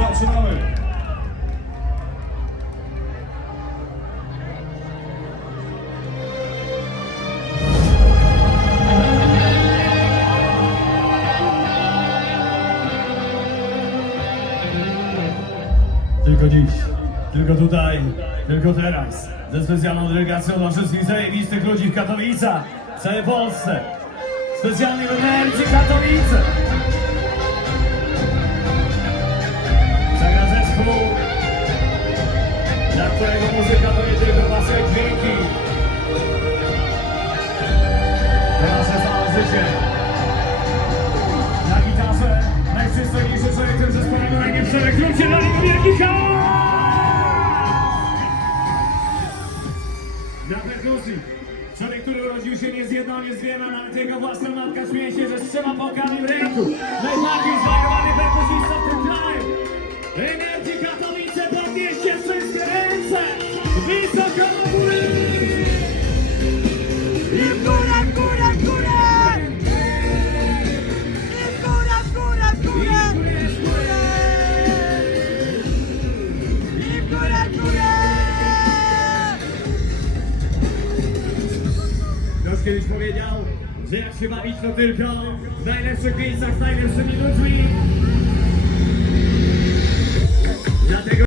Zaczynamy! Tylko dziś, tylko tutaj, tylko teraz. Ze specjalną delegacją dla wszystkich zajebistych ludzi w Katowicach, w całej Polsce. Specjalnie w Energii Katowice. Muzyka to nie tylko wasze dźwięki. Nasze całe życie. Na gitarze najprzystojniejszy człowiek, który zespołu najlepszy rekrucie dla niego wielki! Na perkusji. Człowiek, który urodził się nie z jedną, nie z dwiema, nawet jego własna matka śmieje się, że trzema pałkami w ręku. Kiedyś powiedział, że jak się bawić to tylko w najlepszych miejscach z najlepszymi ludźmi.